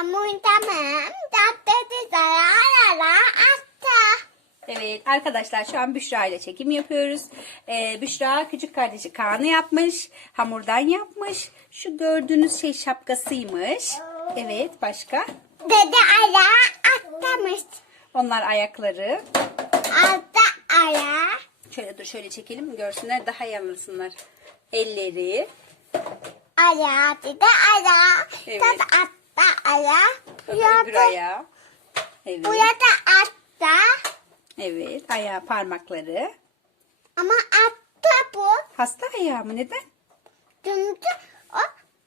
Amun tamam. Tatlı zararlara attı. Evet arkadaşlar şu an Büşra ile çekim yapıyoruz. Ee, Büşra küçük kardeşi Kaan'ı yapmış. Hamurdan yapmış. Şu gördüğünüz şey şapkasıymış. Evet başka? Dede ayağı atlamış. Onlar ayakları. Altta ayağı. Şöyle dur şöyle çekelim görsünler daha iyi. Elleri. Ayağı dede ayağı. Evet. Dede atta ayağı. Öbür Burada, ayağı. Evet. burada atta. Evet ayağı parmakları. Ama atta bu. Hasta ayağı mı neden? Çünkü o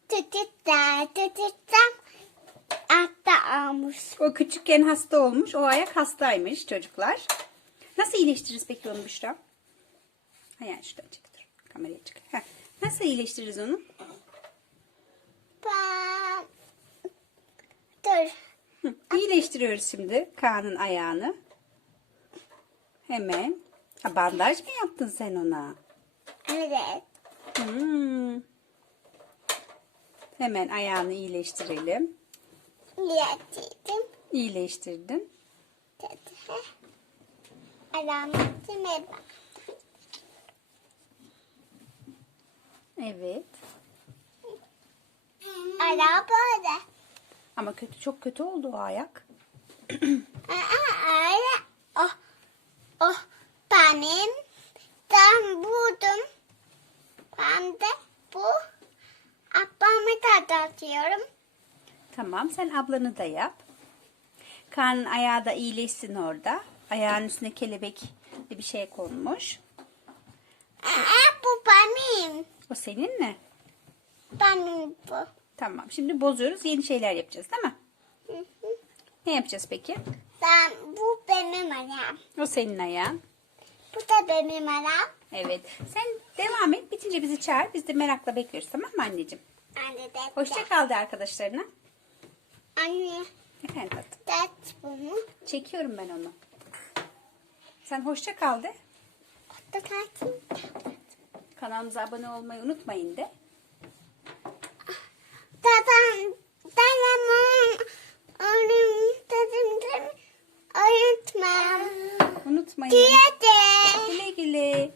tütütten tütütten atta almış. O küçükken hasta olmuş. O ayak hastaymış çocuklar. Nasıl iyileştiririz peki onu Büşra? Ha yani şuradan çek dur. Kameraya çık. Heh. Nasıl iyileştiririz onu? Ben... Dur. Hı. İyileştiriyoruz şimdi Kaan'ın ayağını. Hemen. Ha, bandaj mı yaptın sen ona? Evet. Hmm. Hemen ayağını iyileştirelim. Yedim. İyileştirdin. Dedi. Alametime bak. Evet. Ala böyle. Ama kötü çok kötü oldu o ayak. Öyle. Oh, oh, benim. Ben buldum. Ben de bu. Ablamı da atıyorum. Tamam sen ablanı da yap. Kaan'ın ayağı da iyileşsin orada. Ayağın üstüne kelebek bir şey konmuş. Aa, bu benim. O senin mi? Benim bu. Tamam. Şimdi bozuyoruz. Yeni şeyler yapacağız değil mi? Hı hı. Ne yapacağız peki? Ben, bu benim ayağım. O senin ayağın. Bu da benim ayağım. Evet. Sen devam et. Bitince bizi çağır. Biz de merakla bekliyoruz. Tamam mı anneciğim? Anne de. Hoşça kal de arkadaşlarına. Anne Efendim tatlım. de bunu. Çekiyorum ben onu. Sen hoşça kal de. Da kalsın. Kanalımıza abone olmayı unutmayın de. Unutmayın. Güle güle. Güle güle.